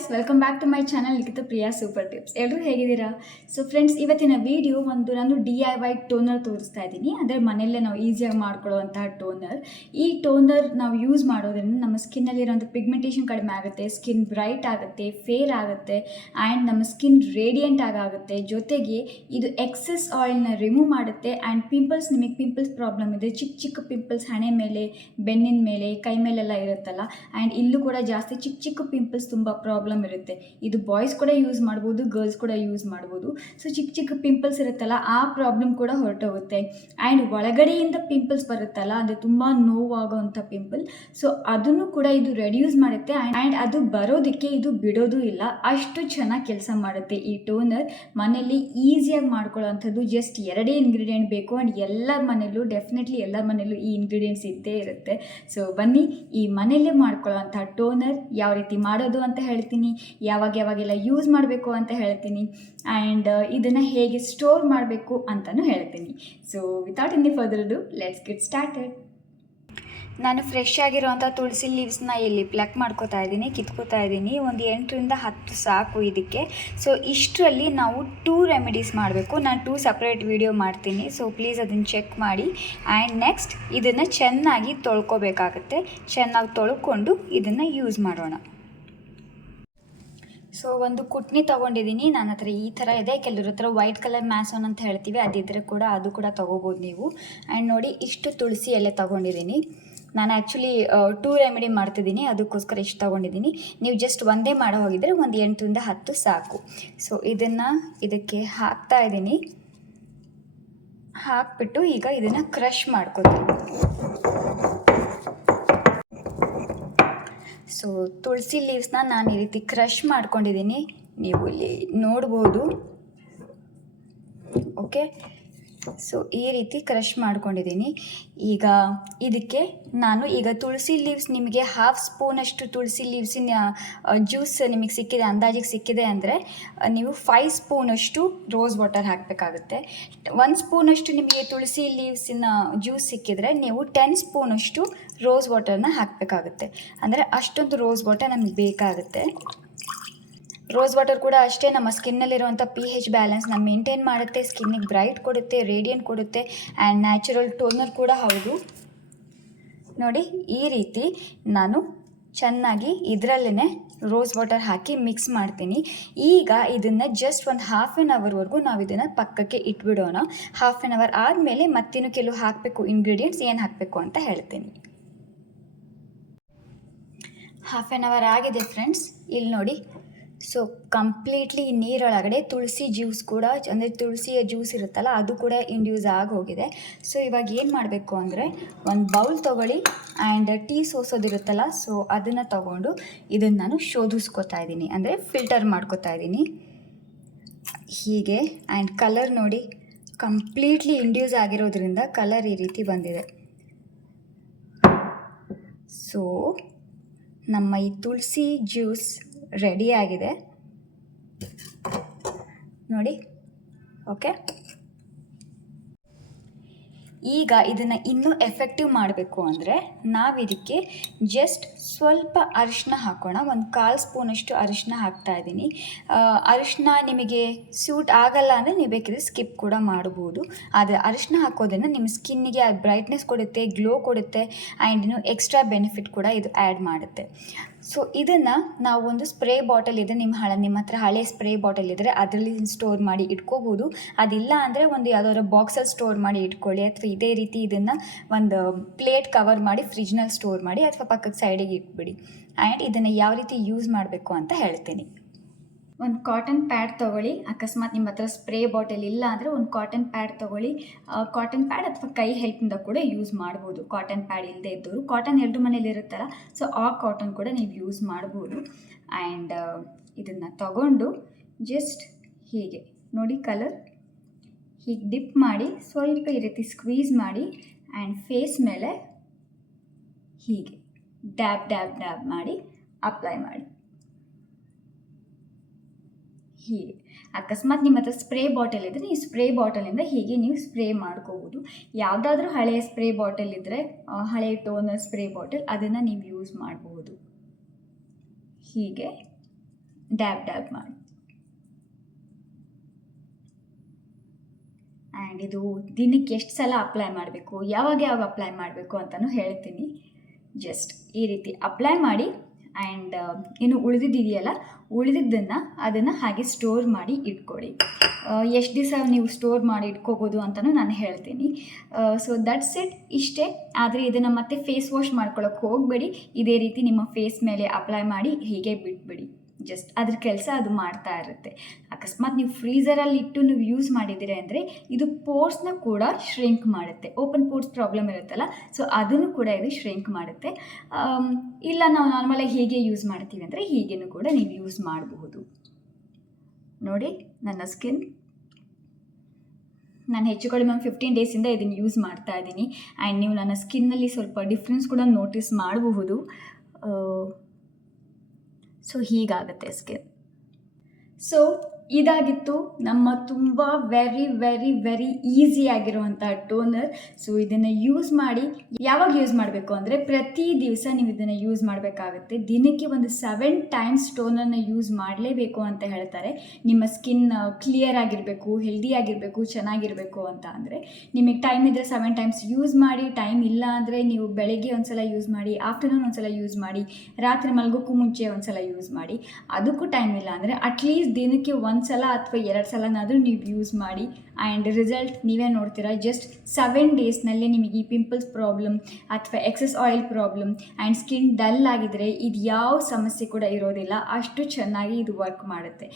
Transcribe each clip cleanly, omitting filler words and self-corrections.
Guys, welcome back to my channel Likhita Priya super tips. ಎಲ್ಲರೂ ಹೇಗಿದ್ದೀರಾ? So friends, ಇವತ್ತಿನ video ನಾನು DIY ಟೋನರ್ ತೋರಿಸ್ತಾ ಇದ್ದೀನಿ. ಅಂದರೆ ಮನೆಯಲ್ಲೇ ನಾವು ಈಸಿಯಾಗಿ ಮಾಡ್ಕೊಳ್ಳುವಂತಹ ಟೋನರ್. ಈ ಟೋನರ್ ನಾವು ಯೂಸ್ ಮಾಡೋದ್ರಿಂದ ನಮ್ಮ ಸ್ಕಿನ್ನಲ್ಲಿರೋಂಥ ಪಿಗ್ಮೆಂಟೇಷನ್ ಕಡಿಮೆ ಆಗುತ್ತೆ, ಸ್ಕಿನ್ ಬ್ರೈಟ್ ಆಗುತ್ತೆ, ಫೇರ್ ಆಗುತ್ತೆ ಆ್ಯಂಡ್ ನಮ್ಮ ಸ್ಕಿನ್ ರೇಡಿಯಂಟ್ ಆಗುತ್ತೆ. ಜೊತೆಗೆ ಇದು ಎಕ್ಸೆಸ್ ಆಯಿಲ್ನ ರಿಮೂವ್ ಮಾಡುತ್ತೆ ಆ್ಯಂಡ್ ನಿಮಗೆ ಪಿಂಪಲ್ಸ್ ಪ್ರಾಬ್ಲಮ್ ಇದೆ, ಚಿಕ್ಕ ಚಿಕ್ಕ ಪಿಂಪಲ್ಸ್ ಹಣೆ ಮೇಲೆ, ಬೆನ್ನಿನ ಮೇಲೆ, ಕೈ ಮೇಲೆಲ್ಲ ಇರುತ್ತಲ್ಲ, ಆ್ಯಂಡ್ ಇಲ್ಲೂ ಕೂಡ ಜಾಸ್ತಿ ಚಿಕ್ಕ ಚಿಕ್ಕ ಪಿಂಪಲ್ಸ್ ತುಂಬ ಪ್ರಾಬ್ಲಮ್ ಇರುತ್ತೆ. ಇದು ಬಾಯ್ಸ್ ಕೂಡ ಯೂಸ್ ಮಾಡ್ಬೋದು, ಗರ್ಲ್ಸ್ ಕೂಡ ಯೂಸ್ ಮಾಡ್ಬೋದು. ಸೊ ಚಿಕ್ಕ ಚಿಕ್ಕ ಪಿಂಪಲ್ಸ್ ಇರುತ್ತಲ್ಲ, ಆ ಪ್ರಾಬ್ಲಮ್ ಕೂಡ ಹೊರಟೋಗುತ್ತೆ. ಆ್ಯಂಡ್ ಒಳಗಡೆಯಿಂದ ಪಿಂಪಲ್ಸ್ ಬರುತ್ತಲ್ಲ, ಅಂದರೆ ತುಂಬ ನೋವಾಗೋವಂಥ ಪಿಂಪಲ್, ಸೊ ಅದನ್ನು ಕೂಡ ಇದು ರೆಡ್ಯೂಸ್ ಮಾಡುತ್ತೆ. ಆ್ಯಂಡ್ ಅದು ಬರೋದಕ್ಕೆ ಇದು ಬಿಡೋದು ಇಲ್ಲ, ಅಷ್ಟು ಚೆನ್ನಾಗಿ ಕೆಲಸ ಮಾಡುತ್ತೆ ಈ ಟೋನರ್. ಮನೆಯಲ್ಲಿ ಈಸಿಯಾಗಿ ಮಾಡ್ಕೊಳ್ಳೋವಂಥದ್ದು. ಜಸ್ಟ್ 2 ಇಂಗ್ರೀಡಿಯೆಂಟ್ ಬೇಕು ಆ್ಯಂಡ್ ಎಲ್ಲರ ಮನೆಯಲ್ಲೂ ಡೆಫಿನೆಟ್ಲಿ ಎಲ್ಲರ ಮನೆಯಲ್ಲೂ ಈ ಇಂಗ್ರೀಡಿಯೆಂಟ್ಸ್ ಇದ್ದೇ ಇರುತ್ತೆ. ಸೊ ಬನ್ನಿ, ಈ ಮನೆಯಲ್ಲೇ ಮಾಡ್ಕೊಳ್ಳೋವಂಥ ಟೋನರ್ ಯಾವ ರೀತಿ ಮಾಡೋದು ಅಂತ ಹೇಳ್ತೀನಿ, ಯಾವಾಗೆಲ್ಲ ಯೂಸ್ ಮಾಡಬೇಕು ಅಂತ ಹೇಳ್ತೀನಿ, ಆ್ಯಂಡ್ ಇದನ್ನು ಹೇಗೆ ಸ್ಟೋರ್ ಮಾಡಬೇಕು ಅಂತಲೂ ಹೇಳ್ತೀನಿ. So without any further do, let's get started. ನಾನು ಫ್ರೆಶ್ ಆಗಿರೋವಂಥ ತುಳಸಿ ಲೀವ್ಸ್ನ ಇಲ್ಲಿ ಪ್ಲಕ್ ಮಾಡ್ಕೋತಾ ಇದ್ದೀನಿ, ಕಿತ್ಕೋತಾ ಇದ್ದೀನಿ. ಒಂದು 8ರಿಂದ 10 ಸಾಕು ಇದಕ್ಕೆ. ಸೊ ಇಷ್ಟರಲ್ಲಿ ನಾವು 2 ರೆಮಿಡೀಸ್ ಮಾಡಬೇಕು. ನಾನು 2 ಸಪ್ರೇಟ್ ವಿಡಿಯೋ ಮಾಡ್ತೀನಿ, ಸೊ ಪ್ಲೀಸ್ ಅದನ್ನು ಚೆಕ್ ಮಾಡಿ. ಆ್ಯಂಡ್ ನೆಕ್ಸ್ಟ್ ಇದನ್ನು ಚೆನ್ನಾಗಿ ತೊಳ್ಕೊಬೇಕಾಗತ್ತೆ. ಚೆನ್ನಾಗಿ ತೊಳ್ಕೊಂಡು ಇದನ್ನು ಯೂಸ್ ಮಾಡೋಣ. ಸೊ ಒಂದು ಕುಟ್ನಿ ತೊಗೊಂಡಿದ್ದೀನಿ, ನನ್ನ ಹತ್ರ ಈ ಥರ ಇದೆ. ಕೆಲವ್ರ ಹತ್ರ ವೈಟ್ ಕಲರ್ ಮ್ಯಾಸೋನ್ ಅಂತ ಹೇಳ್ತೀವಿ, ಅದಿದ್ದರೆ ಕೂಡ ಅದು ಕೂಡ ತೊಗೋಬೋದು ನೀವು. ಆ್ಯಂಡ್ ನೋಡಿ, ಇಷ್ಟು ತುಳಸಿ ಎಲೆ ತೊಗೊಂಡಿದ್ದೀನಿ. ನಾನು ಆ್ಯಕ್ಚುಲಿ 2 ರೆಮಿಡಿ ಮಾಡ್ತಿದ್ದೀನಿ, ಅದಕ್ಕೋಸ್ಕರ ಇಷ್ಟು ತೊಗೊಂಡಿದ್ದೀನಿ. ನೀವು ಜಸ್ಟ್ ಒಂದೇ ಮಾಡೋ ಹೋಗಿದ್ರೆ ಒಂದು 8ರಿಂದ 10 ಸಾಕು. ಸೊ ಇದನ್ನು ಇದಕ್ಕೆ ಹಾಕ್ತಾ ಇದ್ದೀನಿ. ಹಾಕ್ಬಿಟ್ಟು ಈಗ ಇದನ್ನು ಕ್ರಷ್ ಮಾಡ್ಕೊತೀನಿ. ಸೊ ತುಳಸಿ ಲೀವ್ಸ್ನ ನಾನು ಈ ರೀತಿ ಕ್ರಷ್ ಮಾಡ್ಕೊಂಡಿದ್ದೀನಿ, ನೀವು ಇಲ್ಲಿ ನೋಡ್ಬೋದು. ಓಕೆ, ಸೊ ಈ ರೀತಿ ಕ್ರಷ್ ಮಾಡ್ಕೊಂಡಿದ್ದೀನಿ. ಈಗ ಇದಕ್ಕೆ ನಾನು ತುಳಸಿ ಲೀವ್ಸ್, ನಿಮಗೆ 1/2 ಸ್ಪೂನಷ್ಟು ತುಳಸಿ ಲೀವ್ಸಿನ ಜ್ಯೂಸ್ ನಿಮಗೆ ಸಿಕ್ಕಿದೆ, ಅಂದಾಜಿಗೆ ಸಿಕ್ಕಿದೆ ಅಂದರೆ ನೀವು 5 ಸ್ಪೂನಷ್ಟು ರೋಸ್ ವಾಟರ್ ಹಾಕಬೇಕಾಗುತ್ತೆ. 1 ಸ್ಪೂನಷ್ಟು ನಿಮಗೆ ತುಳಸಿ ಲೀವ್ಸಿನ ಜ್ಯೂಸ್ ಸಿಕ್ಕಿದರೆ ನೀವು 10 ಸ್ಪೂನಷ್ಟು ರೋಸ್ ವಾಟರ್ನ ಹಾಕಬೇಕಾಗುತ್ತೆ. ಅಂದರೆ ಅಷ್ಟೊಂದು ರೋಸ್ ವಾಟರ್ ನಮಗೆ ಬೇಕಾಗುತ್ತೆ. ರೋಸ್ ವಾಟರ್ ಕೂಡ ಅಷ್ಟೇ ನಮ್ಮ ಸ್ಕಿನ್ನಲ್ಲಿರುವಂಥ pH ಬ್ಯಾಲೆನ್ಸ್ನ ಮೇಂಟೈನ್ ಮಾಡುತ್ತೆ, ಸ್ಕಿನ್ನಿಗೆ ಬ್ರೈಟ್ ಕೊಡುತ್ತೆ, ರೇಡಿಯಂಟ್ ಕೊಡುತ್ತೆ ಆ್ಯಂಡ್ ನ್ಯಾಚುರಲ್ ಟೋನರ್ ಕೂಡ ಹೌದು. ನೋಡಿ, ಈ ರೀತಿ ನಾನು ಚೆನ್ನಾಗಿ ಇದರಲ್ಲೇ ರೋಸ್ ವಾಟರ್ ಹಾಕಿ ಮಿಕ್ಸ್ ಮಾಡ್ತೀನಿ. ಈಗ ಇದನ್ನು ಜಸ್ಟ್ ಒಂದು 1/2 ಅವರ್ವರೆಗೂ ನಾವು ಇದನ್ನು ಪಕ್ಕಕ್ಕೆ ಇಟ್ಬಿಡೋಣ. 1/2 ಅವರ್ ಆದಮೇಲೆ ಮತ್ತಿನ್ನು ಕೆಲವು ಹಾಕಬೇಕು ಇಂಗ್ರೀಡಿಯೆಂಟ್ಸ್, ಏನು ಹಾಕಬೇಕು ಅಂತ ಹೇಳ್ತೀನಿ. 1/2 ಅವರ್ ಆಗಿದೆ ಫ್ರೆಂಡ್ಸ್, ಇಲ್ಲಿ ನೋಡಿ. ಸೊ ಕಂಪ್ಲೀಟ್ಲಿ ನೀರೊಳಗಡೆ ತುಳಸಿ ಜ್ಯೂಸ್ ಕೂಡ, ಅಂದರೆ ತುಳಸಿಯ ಜ್ಯೂಸ್ ಇರುತ್ತಲ್ಲ, ಅದು ಕೂಡ ಇಂಡ್ಯೂಸ್ ಆಗೋಗಿದೆ. ಸೊ ಇವಾಗ ಏನು ಮಾಡಬೇಕು ಅಂದರೆ, ಒಂದು ಬೌಲ್ ತೊಗೊಳ್ಳಿ ಆ್ಯಂಡ್ ಟೀ ಸೋಸೋದಿರುತ್ತಲ್ಲ, ಸೊ ಅದನ್ನು ತೊಗೊಂಡು ಇದನ್ನು ನಾನು ಶೋಧಿಸ್ಕೊತಾ ಇದ್ದೀನಿ, ಅಂದರೆ ಫಿಲ್ಟರ್ ಮಾಡ್ಕೊತಾ ಇದ್ದೀನಿ ಹೀಗೆ. ಆ್ಯಂಡ್ ಕಲರ್ ನೋಡಿ, ಕಂಪ್ಲೀಟ್ಲಿ ಇಂಡ್ಯೂಸ್ ಆಗಿರೋದ್ರಿಂದ ಕಲರ್ ಈ ರೀತಿ ಬಂದಿದೆ. ಸೊ ನಮ್ಮ ಈ ತುಳಸಿ ಜ್ಯೂಸ್ ರೆಡಿ ಆಗಿದೆ ನೋಡಿ. ಓಕೆ, ಈಗ ಇದನ್ನು ಇನ್ನೂ ಎಫೆಕ್ಟಿವ್ ಮಾಡಬೇಕು ಅಂದರೆ ನಾವಿದಕ್ಕೆ ಜಸ್ಟ್ ಸ್ವಲ್ಪ ಅರಿಶಿನ ಹಾಕೋಣ. ಒಂದು 1/4 ಸ್ಪೂನಷ್ಟು ಅರಿಶಿನ ಹಾಕ್ತಾ ಇದ್ದೀನಿ. ಅರಿಶಿನ ನಿಮಗೆ ಸೂಟ್ ಆಗಲ್ಲ ಅಂದರೆ ನೀವು ಬೇಕಿದ್ರೆ ಸ್ಕಿಪ್ ಕೂಡ ಮಾಡ್ಬೋದು. ಆದರೆ ಅರಿಶಿನ ಹಾಕೋದ್ರಿಂದ ನಿಮ್ಮ ಸ್ಕಿನ್ನಿಗೆ ಬ್ರೈಟ್ನೆಸ್ ಕೊಡುತ್ತೆ, ಗ್ಲೋ ಕೊಡುತ್ತೆ ಆ್ಯಂಡ್ ಇನ್ನೂ ಎಕ್ಸ್ಟ್ರಾ ಬೆನಿಫಿಟ್ ಕೂಡ ಇದು ಆ್ಯಡ್ ಮಾಡುತ್ತೆ. ಸೊ ಇದನ್ನು ನಾವು ಒಂದು ಸ್ಪ್ರೇ ಬಾಟಲ್ ಇದೆ, ನಿಮ್ಮ ಹತ್ರ ಹಳೆ ಸ್ಪ್ರೇ ಬಾಟಲ್ ಇದ್ದರೆ ಅದರಲ್ಲಿ ಸ್ಟೋರ್ ಮಾಡಿ ಇಟ್ಕೋಬೋದು. ಅದಿಲ್ಲ ಅಂದರೆ ಒಂದು ಯಾವುದಾದ್ರು ಬಾಕ್ಸಲ್ಲಿ ಸ್ಟೋರ್ ಮಾಡಿ ಇಟ್ಕೊಳ್ಳಿ, ಅಥವಾ ಇದೇ ರೀತಿ ಇದನ್ನು ಒಂದು ಪ್ಲೇಟ್ ಕವರ್ ಮಾಡಿ ಫ್ರಿಜ್ನಲ್ಲಿ ಸ್ಟೋರ್ ಮಾಡಿ, ಅಥವಾ ಪಕ್ಕದ ಸೈಡಿಗೆ ಇಟ್ಬಿಡಿ. ಆ್ಯಂಡ್ ಇದನ್ನು ಯಾವ ರೀತಿ ಯೂಸ್ ಮಾಡಬೇಕು ಅಂತ ಹೇಳ್ತೀನಿ. ಒಂದು ಕಾಟನ್ ಪ್ಯಾಡ್ ತೊಗೊಳ್ಳಿ. ಅಕಸ್ಮಾತ್ ನಿಮ್ಮ ಹತ್ರ ಸ್ಪ್ರೇ ಬಾಟಲ್ ಇಲ್ಲ ಅಂದರೆ ಒಂದು ಕಾಟನ್ ಪ್ಯಾಡ್ ತೊಗೊಳ್ಳಿ. ಕಾಟನ್ ಪ್ಯಾಡ್ ಅಥವಾ ಕೈ ಹೆಲ್ಪಿಂದ ಕೂಡ ಯೂಸ್ ಮಾಡ್ಬೋದು. ಕಾಟನ್ ಪ್ಯಾಡ್ ಇಲ್ಲದೆ ಇದ್ದವರು, ಕಾಟನ್ ಎಲ್ಲರ ಮನೇಲಿ ಇರುತ್ತಲ್ಲ, ಸೊ ಆ ಕಾಟನ್ ಕೂಡ ನೀವು ಯೂಸ್ ಮಾಡ್ಬೋದು. ಆ್ಯಂಡ್ ಇದನ್ನು ತಗೊಂಡು ಜಸ್ಟ್ ಹೀಗೆ ನೋಡಿ, ಕಲರ್ ಹೀಗೆ ಡಿಪ್ ಮಾಡಿ ಸ್ವಲ್ಪ ಈ ರೀತಿ ಸ್ಕ್ವೀಸ್ ಮಾಡಿ ಆ್ಯಂಡ್ ಫೇಸ್ ಮೇಲೆ ಹೀಗೆ ಡ್ಯಾಬ್ ಡ್ಯಾಬ್ ಡ್ಯಾಬ್ ಮಾಡಿ ಅಪ್ಲೈ ಮಾಡಿ ಹೀಗೆ. ಅಕಸ್ಮಾತ್ ನಿಮ್ಮ ಹತ್ರ ಸ್ಪ್ರೇ ಬಾಟಲ್ ಇದ್ದರೆ ಈ ಸ್ಪ್ರೇ ಬಾಟಲಿಂದ ಹೀಗೆ ನೀವು ಸ್ಪ್ರೇ ಮಾಡ್ಕೋಬೋದು. ಯಾವುದಾದ್ರೂ ಹಳೆಯ ಸ್ಪ್ರೇ ಬಾಟಲ್ ಇದ್ದರೆ, ಹಳೆಯ ಟೋನರ್ ಸ್ಪ್ರೇ ಬಾಟಲ್, ಅದನ್ನು ನೀವು ಯೂಸ್ ಮಾಡಬಹುದು. ಹೀಗೆ ಡ್ಯಾಬ್ ಡ್ಯಾಬ್ ಮಾಡಿ. ಆ್ಯಂಡ್ ಇದು ದಿನಕ್ಕೆ ಎಷ್ಟು ಸಲ ಅಪ್ಲೈ ಮಾಡಬೇಕು, ಯಾವಾಗ ಅಪ್ಲೈ ಮಾಡಬೇಕು ಅಂತಲೂ ಹೇಳ್ತೀನಿ. ಜಸ್ಟ್ ಈ ರೀತಿ ಅಪ್ಲೈ ಮಾಡಿ. ಆ್ಯಂಡ್ ಇನ್ನು ಉಳಿದಿದ್ದನ್ನು ಅದನ್ನು ಹಾಗೆ ಸ್ಟೋರ್ ಮಾಡಿ ಇಟ್ಕೊಳ್ಳಿ. ಎಷ್ಟು ದಿವಸ ನೀವು ಸ್ಟೋರ್ ಮಾಡಿ ಇಟ್ಕೋಬೋದು ಅಂತಲೂ ನಾನು ಹೇಳ್ತೀನಿ. ಸೊ ದಟ್ಸ್ ಇಟ್, ಇಷ್ಟೇ. ಆದರೆ ಇದನ್ನು ಮತ್ತೆ ಫೇಸ್ ವಾಶ್ ಮಾಡ್ಕೊಳ್ಳೋಕೆ ಹೋಗಬೇಡಿ. ಇದೇ ರೀತಿ ನಿಮ್ಮ ಫೇಸ್ ಮೇಲೆ ಅಪ್ಲೈ ಮಾಡಿ ಹೀಗೆ ಬಿಟ್ಬಿಡಿ. ಜಸ್ಟ್ ಅದ್ರ ಕೆಲಸ ಅದು ಮಾಡ್ತಾ ಇರುತ್ತೆ. ಅಕಸ್ಮಾತ್ ನೀವು ಫ್ರೀಝರಲ್ಲಿ ಇಟ್ಟು ನೀವು ಯೂಸ್ ಮಾಡಿದ್ದೀರಿ ಅಂದರೆ ಇದು ಪೋರ್ಸ್ನ ಕೂಡ ಶ್ರಿಂಕ್ ಮಾಡುತ್ತೆ. ಓಪನ್ ಪೋರ್ಸ್ ಪ್ರಾಬ್ಲಮ್ ಇರುತ್ತಲ್ಲ, ಸೊ ಅದನ್ನು ಕೂಡ ಇದು ಶ್ರಿಂಕ್ ಮಾಡುತ್ತೆ. ಇಲ್ಲ ನಾವು ನಾರ್ಮಲಾಗಿ ಹೇಗೆ ಯೂಸ್ ಮಾಡ್ತೀವಿ ಅಂದರೆ ಹೀಗೇನು ಕೂಡ ನೀವು ಯೂಸ್ ಮಾಡಬಹುದು. ನೋಡಿ ನನ್ನ ಸ್ಕಿನ್, ನಾನು ಹೆಚ್ಚು ಕಡಿಮೆ 15 ಡೇಸಿಂದ ಇದನ್ನು ಯೂಸ್ ಮಾಡ್ತಾ ಇದ್ದೀನಿ. ಆ್ಯಂಡ್ ನೀವು ನನ್ನ ಸ್ಕಿನ್ನಲ್ಲಿ ಸ್ವಲ್ಪ ಡಿಫ್ರೆನ್ಸ್ ಕೂಡ ನೋಟಿಸ್ ಮಾಡಬಹುದು. So ಹೀಗಾಗುತ್ತೆ skin. ಸೊ ಇದಾಗಿತ್ತು ನಮ್ಮ ತುಂಬ ವೆರಿ ವೆರಿ ವೆರಿ ಈಸಿಯಾಗಿರುವಂಥ ಟೋನರ್. ಸೊ ಇದನ್ನು ಯೂಸ್ ಮಾಡಿ. ಯಾವಾಗ ಯೂಸ್ ಮಾಡಬೇಕು ಅಂದರೆ ಪ್ರತಿ ದಿವಸ ನೀವು ಇದನ್ನು ಯೂಸ್ ಮಾಡಬೇಕಾಗುತ್ತೆ. ದಿನಕ್ಕೆ ಒಂದು 7 ಟೈಮ್ಸ್ ಟೋನರ್ನ ಯೂಸ್ ಮಾಡಲೇಬೇಕು ಅಂತ ಹೇಳ್ತಾರೆ. ನಿಮ್ಮ ಸ್ಕಿನ್ ಕ್ಲಿಯರ್ ಆಗಿರಬೇಕು, ಹೆಲ್ದಿ ಆಗಿರಬೇಕು, ಚೆನ್ನಾಗಿರಬೇಕು ಅಂತ ಅಂದರೆ ನಿಮಗೆ ಟೈಮ್ ಇದ್ದರೆ 7 ಟೈಮ್ಸ್ ಯೂಸ್ ಮಾಡಿ. ಟೈಮ್ ಇಲ್ಲ ಅಂದರೆ ನೀವು ಬೆಳಗ್ಗೆ ಒಂದು ಸಲ ಯೂಸ್ ಮಾಡಿ, ಆಫ್ಟರ್ನೂನ್ ಒಂದು ಸಲ ಯೂಸ್ ಮಾಡಿ, ರಾತ್ರಿ ಮಲಗೋಕ್ಕೂ ಮುಂಚೆ ಒಂದು ಸಲ ಯೂಸ್ ಮಾಡಿ. ಅದಕ್ಕೂ ಟೈಮ್ ಇಲ್ಲ ಅಂದರೆ ಅಟ್ಲೀಸ್ಟ್ ದಿನಕ್ಕೆ 1 ಸಲ ಅಥವಾ 2 ಸಲನಾದರೂ ನೀವು ಯೂಸ್ ಮಾಡಿ. ಆ್ಯಂಡ್ ರಿಸಲ್ಟ್ ನೀವೇ ನೋಡ್ತೀರಾ. ಜಸ್ಟ್ 7 ಡೇಸ್ನಲ್ಲಿ ನಿಮಗೆ ಈ ಪಿಂಪಲ್ಸ್ ಪ್ರಾಬ್ಲಮ್ ಅಥವಾ excess oil problem and skin dull ಆಗಿದ್ರೆ ಇದು ಯಾವ ಸಮಸ್ಯೆ ಕೂಡ ಇರೋದಿಲ್ಲ. ಅಷ್ಟು ಚೆನ್ನಾಗಿ ಇದು ವರ್ಕ್ ಮಾಡುತ್ತೆ.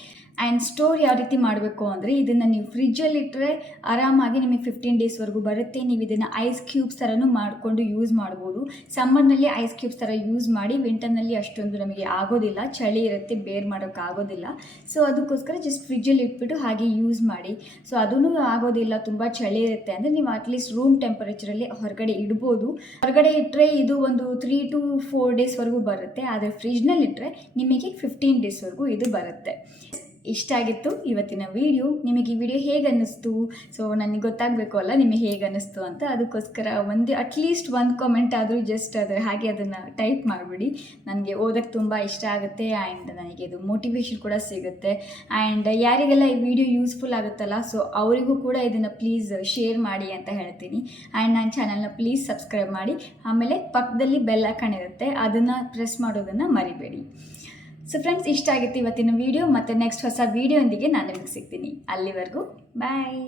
ಆ್ಯಂಡ್ ಸ್ಟೋರ್ ಯಾವ ರೀತಿ ಮಾಡಬೇಕು ಅಂದರೆ ಇದನ್ನು ನೀವು ಫ್ರಿಜ್ಜಲ್ಲಿ ಇಟ್ಟರೆ ಆರಾಮಾಗಿ ನಿಮಗೆ 15 ಡೇಸ್ವರೆಗೂ ಬರುತ್ತೆ. ನೀವು ಇದನ್ನು ಐಸ್ ಕ್ಯೂಬ್ಸ್ ಥರನೂ ಮಾಡಿಕೊಂಡು ಯೂಸ್ ಮಾಡ್ಬೋದು. ಸಮ್ಮರ್ನಲ್ಲಿ ಐಸ್ ಕ್ಯೂಬ್ಸ್ ಥರ ಯೂಸ್ ಮಾಡಿ. ವಿಂಟರ್ನಲ್ಲಿ ಅಷ್ಟೊಂದು ನಮಗೆ ಆಗೋದಿಲ್ಲ, ಚಳಿ ಇರುತ್ತೆ, ಬೇರ್ ಮಾಡೋಕ್ಕಾಗೋದಿಲ್ಲ. ಸೊ ಅದಕ್ಕೋಸ್ಕರ ಜಸ್ಟ್ ಫ್ರಿಜ್ಜಲ್ಲಿ ಇಟ್ಬಿಟ್ಟು ಹಾಗೆ ಯೂಸ್ ಮಾಡಿ. ಸೊ ಅದೂ ಆಗೋದಿಲ್ಲ, ತುಂಬ ಚಳಿ ಇರುತ್ತೆ ಅಂದರೆ ನೀವು ಅಟ್ಲೀಸ್ಟ್ ರೂಮ್ ಟೆಂಪರೇಚರಲ್ಲಿ ಹೊರಗಡೆ ಇಡ್ಬೋದು. ಹೊರಗಡೆ ಇಟ್ಟರೆ ಇದು ಒಂದು 3 to 4 ಡೇಸ್ವರೆಗೂ ಬರುತ್ತೆ. ಆದರೆ ಫ್ರಿಜ್ನಲ್ಲಿ ಇಟ್ಟರೆ ನಿಮಗೆ 15 ಡೇಸ್ವರೆಗೂ ಇದು ಬರುತ್ತೆ. ಇಷ್ಟ ಆಗಿತ್ತು ಇವತ್ತಿನ ವಿಡಿಯೋ. ನಿಮಗೆ ಈ ವಿಡಿಯೋ ಹೇಗೆ ಅನ್ನಿಸ್ತು? ಸೊ ನನಗೆ ಗೊತ್ತಾಗಬೇಕು ಅಲ್ಲ ನಿಮಗೆ ಹೇಗೆ ಅನ್ನಿಸ್ತು ಅಂತ. ಅದಕ್ಕೋಸ್ಕರ ಅಟ್ಲೀಸ್ಟ್ ಒಂದು ಕಾಮೆಂಟ್ ಆದರೂ ಜಸ್ಟ್ ಹಾಗೆ ಅದನ್ನು ಟೈಪ್ ಮಾಡಿಬಿಡಿ. ನನಗೆ ಓದೋಕ್ಕೆ ತುಂಬ ಇಷ್ಟ ಆಗುತ್ತೆ. ಆ್ಯಂಡ್ ನನಗೆ ಇದು ಮೋಟಿವೇಶನ್ ಕೂಡ ಸಿಗುತ್ತೆ. ಆ್ಯಂಡ್ ಯಾರಿಗೆಲ್ಲ ಈ ವಿಡಿಯೋ ಯೂಸ್ಫುಲ್ ಆಗುತ್ತಲ್ಲ, ಸೊ ಅವರಿಗೂ ಕೂಡ ಇದನ್ನು ಪ್ಲೀಸ್ ಶೇರ್ ಮಾಡಿ ಅಂತ ಹೇಳ್ತೀನಿ. ಆ್ಯಂಡ್ ನನ್ನ ಚಾನಲ್ನ ಪ್ಲೀಸ್ ಸಬ್ಸ್ಕ್ರೈಬ್ ಮಾಡಿ. ಆಮೇಲೆ ಪಕ್ಕದಲ್ಲಿ ಬೆಲ್ ಐಕಾನ್ ಇರುತ್ತೆ, ಅದನ್ನು ಪ್ರೆಸ್ ಮಾಡೋದನ್ನು ಮರಿಬೇಡಿ. ಸೊ ಫ್ರೆಂಡ್ಸ್, ಇಷ್ಟ ಆಗಿತ್ತು ಇವತ್ತಿನ ವಿಡಿಯೋ. ಮತ್ತು ನೆಕ್ಸ್ಟ್ ಹೊಸ ವಿಡಿಯೋ ಒಂದಿಗೆ ನಾನು ನಿಮಗೆ ಸಿಗ್ತೀನಿ. ಅಲ್ಲಿವರೆಗೂ ಬಾಯ್.